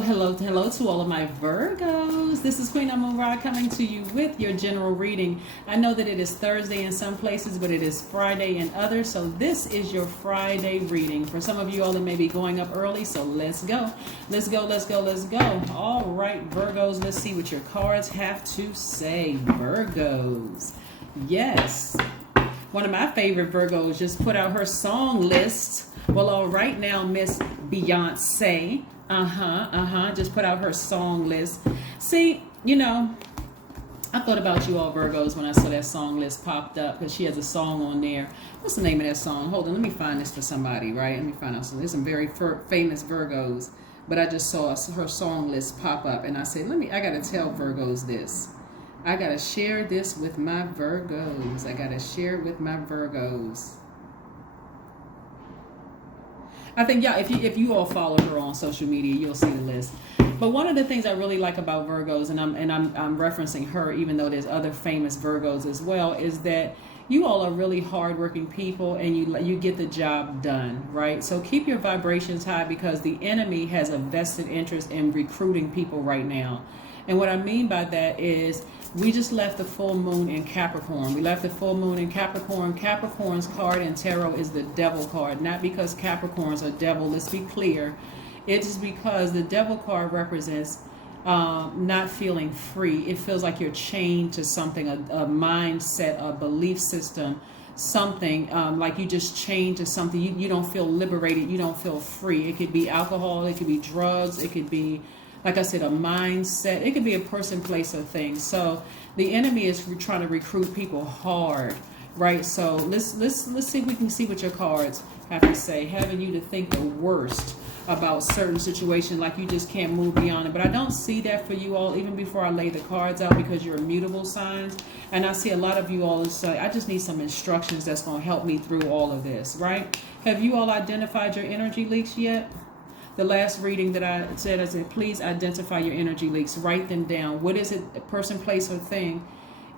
Hello to all of my Virgos. This is Queen Amun Ra coming to you with your general reading. I know that it is Thursday in some places, but it is Friday in others. So this is your Friday reading. For some of you all that may be going up early, so let's go. Let's go. All right, Virgos, let's see what your cards have to say. Virgos. Yes. One of my favorite Virgos just put out her song list. Well, all right now, Miss Beyonce. Just put out her song list. See, I thought about you all Virgos when I saw that song list popped up because she has a song on there. What's the name of that song? Hold on, let me find this for somebody, right? Let me find out. So there's some very famous Virgos, but I just saw her song list pop up and I said, I got to tell Virgos this. I got to share this with my Virgos. I think, yeah, if you all follow her on social media, you'll see the list. But one of the things I really like about Virgos, and I'm referencing her, even though there's other famous Virgos as well, is that you all are really hardworking people and you get the job done, right? So keep your vibrations high because the enemy has a vested interest in recruiting people right now. And what I mean by that is we just left the full moon in Capricorn. Capricorn's card in tarot is the devil card. Not because Capricorns are devil, let's be clear. It is because the devil card represents not feeling free. It feels like you're chained to something, a mindset, a belief system, something like you just chained to something. You don't feel liberated. You don't feel free. It could be alcohol. It could be drugs. It could be, like I said, a mindset. It could be a person, place, or thing. So the enemy is trying to recruit people hard, right? So let's see if we can see what your cards have to say, having you to think the worst about certain situations, like you just can't move beyond it. But I don't see that for you all, even before I lay the cards out, because you're immutable signs. And I see a lot of you all say, I just need some instructions that's going to help me through all of this, right? Have you all identified your energy leaks yet? The last reading that I said, please identify your energy leaks. Write them down. What is it, a person, place, or thing?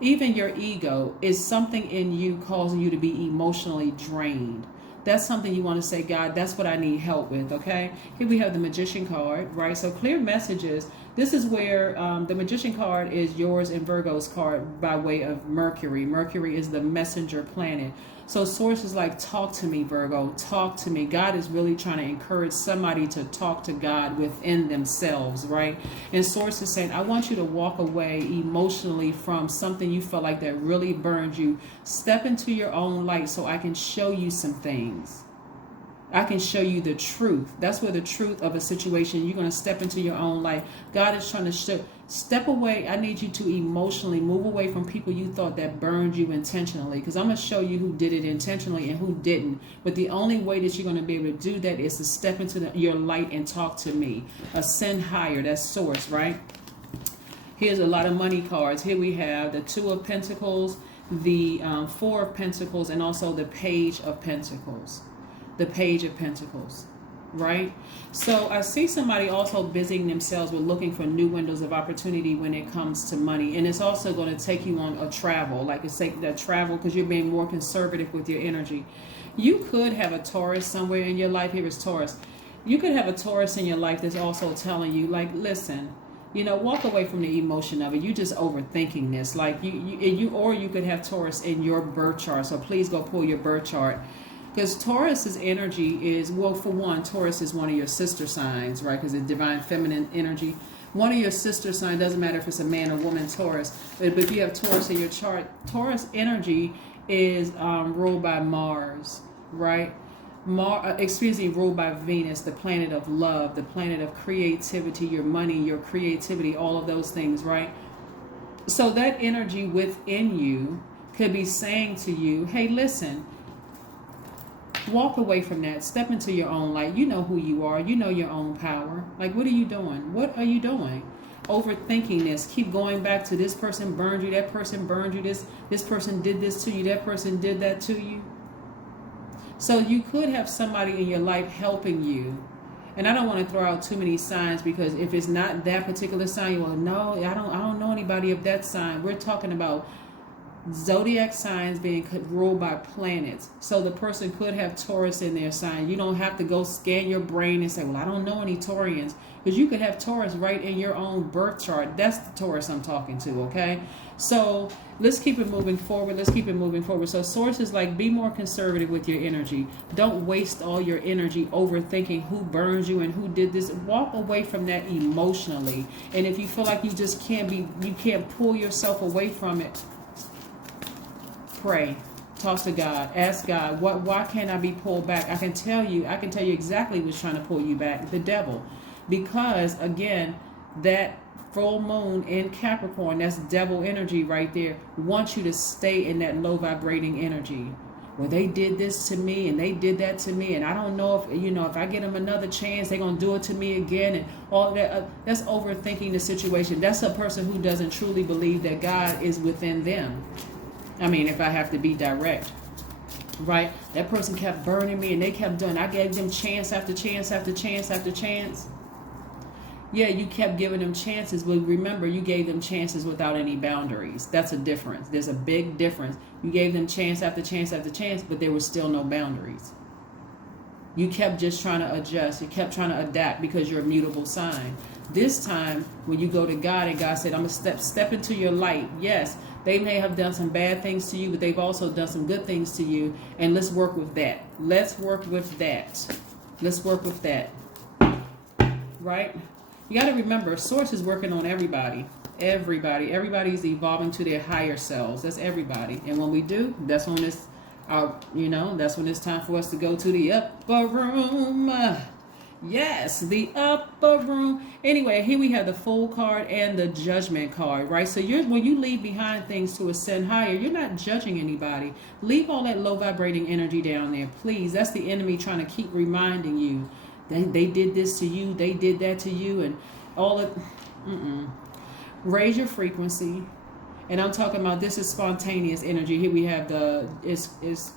Even your ego is something in you causing you to be emotionally drained. That's something you want to say, God, that's what I need help with, okay? Here we have the Magician card, right? So clear messages. This is where the Magician card is yours and Virgo's card by way of Mercury. Mercury is the messenger planet. So source is like, talk to me, Virgo, talk to me. God is really trying to encourage somebody to talk to God within themselves, right? And source is saying, I want you to walk away emotionally from something you felt like that really burned you. Step into your own light so I can show you some things. I can show you the truth. That's where the truth of a situation, you're going to step into your own life. God is trying to step away. I need you to emotionally move away from people you thought that burned you intentionally, because I'm going to show you who did it intentionally and who didn't. But the only way that you're going to be able to do that is to step into your light and talk to me. Ascend higher. That's source, right? Here's a lot of money cards. Here we have the Two of Pentacles, the Four of Pentacles, and also the Page of Pentacles. The Page of Pentacles, right? So I see somebody also busying themselves with looking for new windows of opportunity when it comes to money. And it's also going to take you on a travel, like it's like that travel because you're being more conservative with your energy. You could have a Taurus somewhere in your life. Here is Taurus. You could have a Taurus in your life that's also telling you, like, listen, walk away from the emotion of it. You just overthinking this. Like or you could have Taurus in your birth chart. So please go pull your birth chart. Because Taurus's energy is, well, for one, Taurus is one of your sister signs, right? Because it's divine feminine energy. One of your sister signs, doesn't matter if it's a man or woman, Taurus. But if you have Taurus in your chart, Taurus energy is ruled by Mars, right? Ruled by Venus, the planet of love, the planet of creativity, your money, your creativity, all of those things, right? So that energy within you could be saying to you, hey, listen, walk away from that. Step into your own light. You know who you are. You know your own power. Like, what are you doing? What are you doing? Overthinking this. Keep going back to this person burned you. That person burned you. This person did this to you. That person did that to you. So you could have somebody in your life helping you. And I don't want to throw out too many signs, because if it's not that particular sign, you will no, I don't know anybody of that sign. We're talking about Zodiac signs being ruled by planets. So the person could have Taurus in their sign. You don't have to go scan your brain and say, well, I don't know any Taurians. Because you could have Taurus right in your own birth chart. That's the Taurus I'm talking to, okay? So let's keep it moving forward. Let's keep it moving forward. So sources like, be more conservative with your energy. Don't waste all your energy overthinking who burns you and who did this. Walk away from that emotionally. And if you feel like you just you can't pull yourself away from it, pray. Talk to God. Ask God, why can't I be pulled back? I can tell you exactly what's trying to pull you back. The devil. Because again, that full moon in Capricorn, that's devil energy right there, wants you to stay in that low vibrating energy. Well, they did this to me and they did that to me, and I don't know if, if I get them another chance, they're going to do it to me again, and all that. That's overthinking the situation. That's a person who doesn't truly believe that God is within them. I mean, if I have to be direct, right? That person kept burning me and they kept doing, I gave them chance after chance after chance after chance. Yeah, you kept giving them chances, but remember, you gave them chances without any boundaries. That's a difference. There's a big difference. You gave them chance after chance after chance, but there was still no boundaries. You kept just trying to adjust. You kept trying to adapt because you're a mutable sign. This time, when you go to God and God said, I'm going to step into your light. Yes, they may have done some bad things to you, but they've also done some good things to you. And let's work with that. Let's work with that. Let's work with that. Right? You got to remember, Source is working on everybody. Everybody's evolving to their higher selves. That's everybody. And when we do, that's when it's that's when it's time for us to go to the upper room. Yes, the upper room. Anyway, here we have the Fool card and the Judgment card, right? So when you leave behind things to ascend higher, you're not judging anybody. Leave all that low vibrating energy down there, please. That's the enemy trying to keep reminding you. They did this to you, they did that to you, and all of Raise your frequency. And I'm talking about, this is spontaneous energy. Here we have it's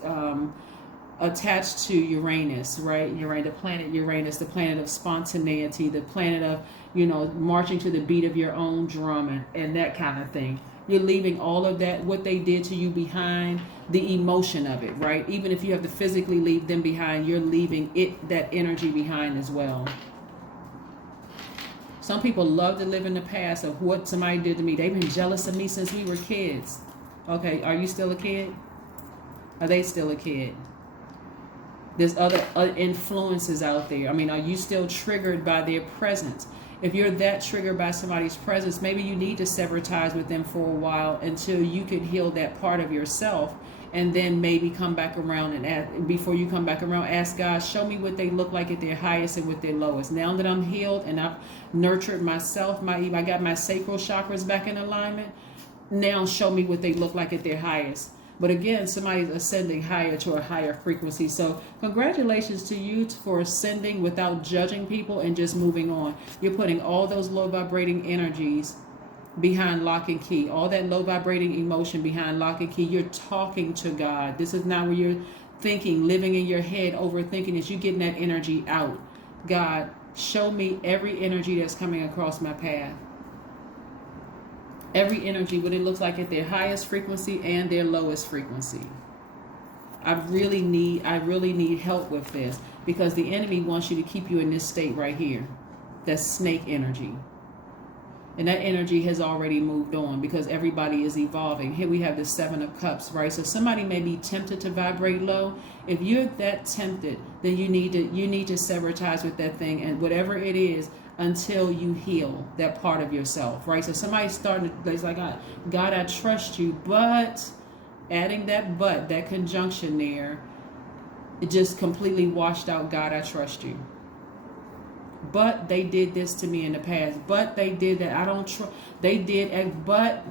attached to Uranus, right? The planet Uranus, the planet of spontaneity, the planet of, marching to the beat of your own drum and that kind of thing. You're leaving all of that, what they did to you, behind, the emotion of it, right? Even if you have to physically leave them behind, you're leaving that energy behind as well. Some people love to live in the past of what somebody did to me. They've been jealous of me since we were kids. Okay, are you still a kid? Are they still a kid? There's other influences out there. I mean, are you still triggered by their presence? If you're that triggered by somebody's presence, maybe you need to sever ties with them for a while until you can heal that part of yourself, and then maybe come back around and before you come back around, ask God, show me what they look like at their highest and with their lowest. Now that I'm healed and I've nurtured myself, I got my sacral chakras back in alignment, now show me what they look like at their highest. But again, somebody's ascending higher to a higher frequency. So congratulations to you for ascending without judging people and just moving on. You're putting all those low vibrating energies behind lock and key. All that low vibrating emotion behind lock and key. You're talking to God. This is not where you're thinking, living in your head, overthinking. It's you getting that energy out. God, show me every energy that's coming across my path. Every energy, what it looks like at their highest frequency and their lowest frequency. I really need help with this, because the enemy wants you to keep you in this state right here. That's snake energy. And that energy has already moved on, because everybody is evolving. Here we have the 7 of Cups, right? So somebody may be tempted to vibrate low. If you're that tempted, then you need to sever ties with that thing, and whatever it is, until you heal that part of yourself, right? So somebody's starting to, it's like, God, I trust you, but adding that conjunction there, it just completely washed out God, I trust you. But they did this to me in the past. But they did that. I don't trust. They did, but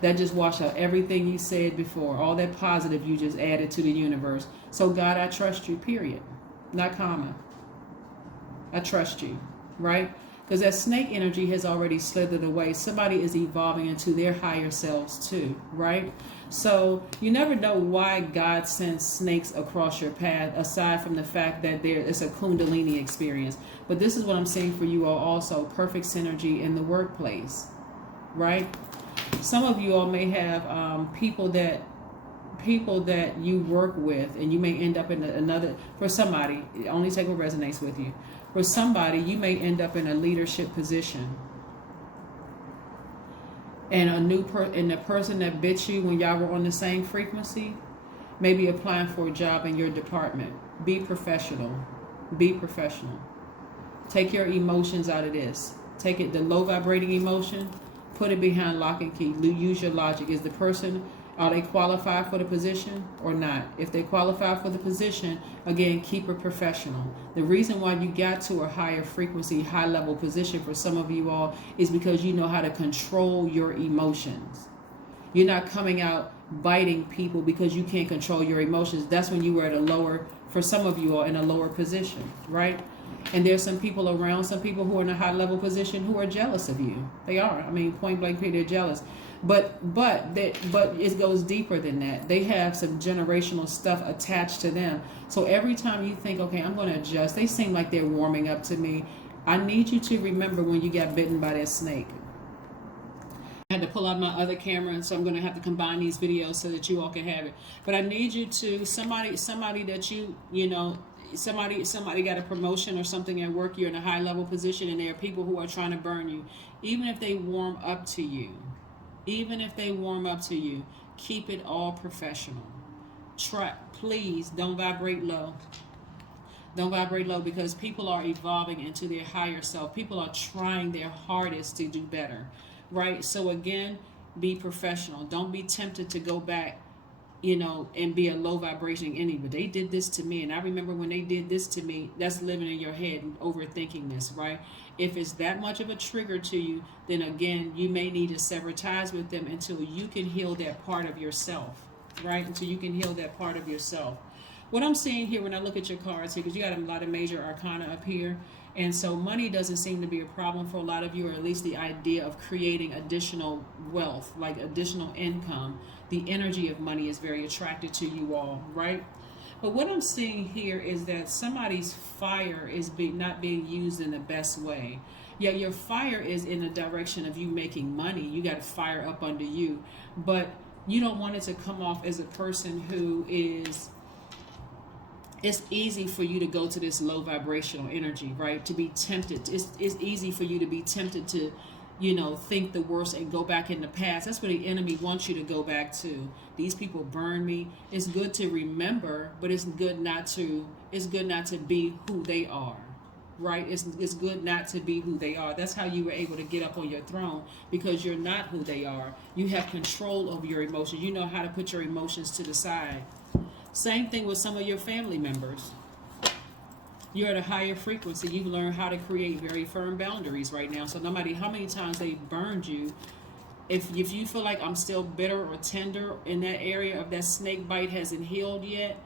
that just washed out everything you said before. All that positive you just added to the universe. So God, I trust you, period. Not comma. I trust you, right? Because that snake energy has already slithered away. Somebody is evolving into their higher selves too, right? So you never know why God sends snakes across your path, aside from the fact that it's a Kundalini experience. But this is what I'm saying for you all also. Perfect synergy in the workplace, right? Some of you all may have people that you work with, and you may end up in another. For somebody, only take what resonates with you. For somebody, you may end up in a leadership position, and and the person that bit you when y'all were on the same frequency may be applying for a job in your department. Be professional. Be professional. Take your emotions out of this. Take it, the low vibrating emotion, put it behind lock and key. Use your logic. Is the person, are they qualified for the position or not? If they qualify for the position, again, keep it professional. The reason why you got to a higher frequency, high level position for some of you all is because you know how to control your emotions. You're not coming out biting people because you can't control your emotions. That's when you were at a lower, for some of you all, in a lower position, right? And there's some people around, some people who are in a high level position who are jealous of you. They are. I mean, point blank, they're jealous. But it goes deeper than that. They have some generational stuff attached to them. So every time you think, okay, I'm going to adjust, they seem like they're warming up to me. I need you to remember when you got bitten by that snake. I had to pull out my other camera, and so I'm going to have to combine these videos so that you all can have it. But I need you to, somebody that you know, somebody got a promotion or something at work, you're in a high level position, and there are people who are trying to burn you. Even if they warm up to you, keep it all professional. Please don't vibrate low. Don't vibrate low, because people are evolving into their higher self. People are trying their hardest to do better, right? So again, be professional. Don't be tempted to go back, you know, and be a low vibration entity. But they did this to me, and I remember when they did this to me. That's living in your head and overthinking this, right? If it's that much of a trigger to you, then again, you may need to sever ties with them until you can heal that part of yourself, right? Until you can heal that part of yourself. What I'm seeing here when I look at your cards here, because you got a lot of major arcana up here, and so money doesn't seem to be a problem for a lot of you, or at least the idea of creating additional wealth, like additional income. The energy of money is very attractive to you all, right? But what I'm seeing here is that somebody's fire is not being used in the best way. Yeah, your fire is in the direction of you making money. You got a fire up under you, but you don't want it to come off as a person who is... It's easy for you to go to this low vibrational energy, right? To be tempted. It's easy for you to be tempted to, you know, think the worst and go back in the past. That's what the enemy wants you to go back to. These people burn me. It's good to remember, but it's good not to be who they are, right? It's good not to be who they are. That's how you were able to get up on your throne, because you're not who they are. You have control over your emotions. You know how to put your emotions to the side. Same thing with some of your family members. You're at a higher frequency. You've learned how to create very firm boundaries right now. So no matter how many times they burned you, if you feel like I'm still bitter or tender in that area of that snake bite hasn't healed yet,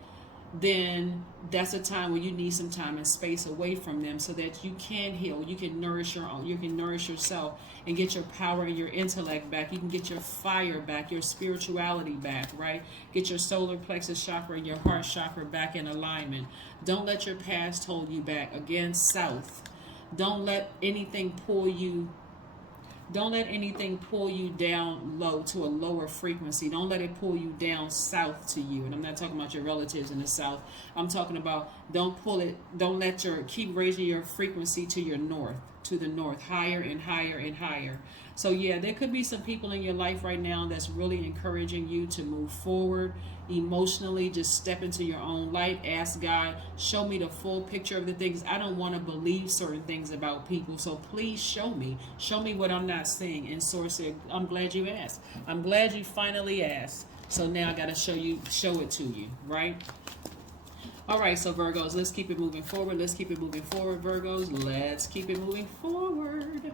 then that's a time where you need some time and space away from them so that you can heal. You can nourish your own. You can nourish yourself and get your power and your intellect back. You can get your fire back, your spirituality back, right? Get your solar plexus chakra and your heart chakra back in alignment. Don't let your past hold you back. Again, south. Don't let anything pull you. Don't let anything pull you down low to a lower frequency. Don't let it pull you down south to you. And I'm not talking about your relatives in the south. I'm talking about don't keep raising your frequency to your north, to the north, higher and higher and higher. So yeah, there could be some people in your life right now that's really encouraging you to move forward emotionally. Just step into your own light. Ask God, show me the full picture of the things. I don't want to believe certain things about people, so please show me what I'm not seeing. And Source said, I'm glad you asked. I'm glad you finally asked. So now I got to show it to you, right? All right, so Virgos, let's keep it moving forward. Let's keep it moving forward, Virgos. Let's keep it moving forward.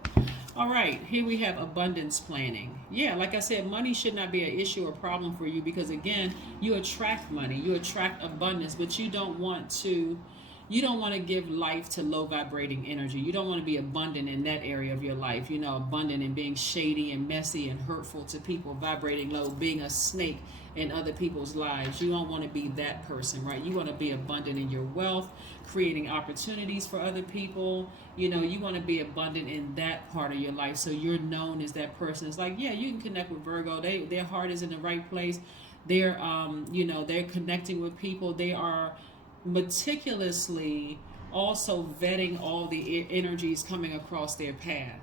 All right, here we have abundance planning. Yeah, like I said, money should not be an issue or problem for you, because again, you attract money, you attract abundance, but you don't want to you don't want to give life to low vibrating energy. You don't want to be abundant in that area of your life, you know, abundant in being shady and messy and hurtful to people, vibrating low, being a snake in other people's lives. You don't want to be that person, right? You want to be abundant in your wealth, creating opportunities for other people. You know, you want to be abundant in that part of your life, so you're known as that person. It's like, yeah, you can connect with Virgo. Their heart is in the right place. They're you know, they're connecting with people. They are meticulously also vetting all the energies coming across their path,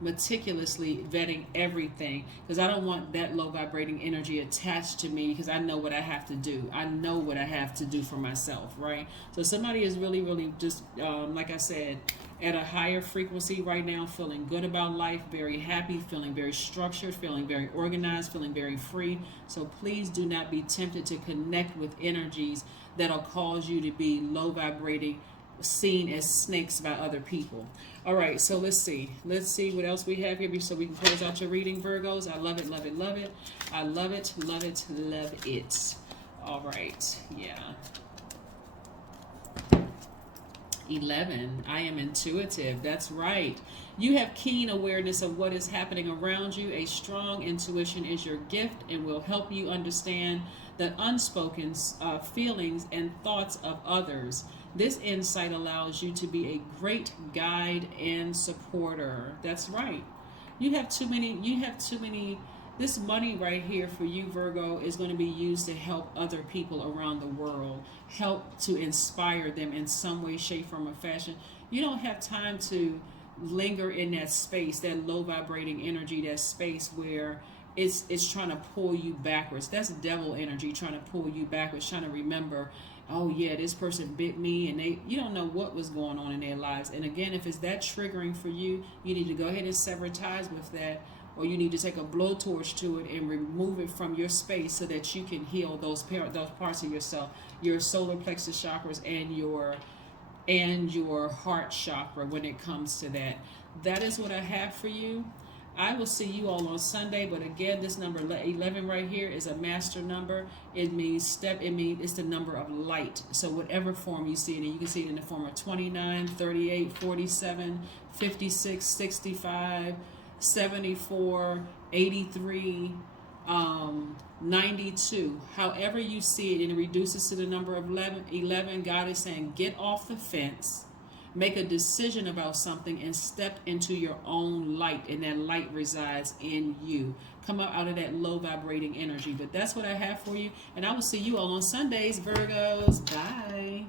meticulously vetting everything, because I don't want that low vibrating energy attached to me, because I know what I have to do. I know what I have to do for myself, right? So somebody is really, really just, like I said, at a higher frequency right now, feeling good about life, very happy, feeling very structured, feeling very organized, feeling very free. So please do not be tempted to connect with energies that'll cause you to be low vibrating, seen as snakes by other people. All right, so let's see what else we have here so we can close out your reading, Virgos. I love it, love it, love it. I love it, love it, love it. All right, yeah. 11, I am intuitive. That's right. You have keen awareness of what is happening around you. A strong intuition is your gift and will help you understand the unspoken feelings and thoughts of others. This insight allows you to be a great guide and supporter. That's right. You have too many. This money right here for you, Virgo, is going to be used to help other people around the world, help to inspire them in some way, shape, form, or fashion. You don't have time to linger in that space, that low vibrating energy, that space where it's trying to pull you backwards. That's devil energy trying to pull you backwards, trying to remember, oh yeah, this person bit me, and you don't know what was going on in their lives. And again, if it's that triggering for you, you need to go ahead and sever ties with that, or you need to take a blowtorch to it and remove it from your space so that you can heal those parts of yourself, your solar plexus chakras and your heart chakra when it comes to that. That is what I have for you. I will see you all on Sunday, but again, this number 11 right here is a master number. It means it's the number of light. So whatever form you see it in, you can see it in the form of 29, 38, 47, 56, 65, 74, 83, 92. However you see it, and it reduces to the number of 11, God is saying, get off the fence. Make a decision about something and step into your own light, and that light resides in you. Come out of that low vibrating energy. But that's what I have for you, and I will see you all on Sundays, Virgos. Bye.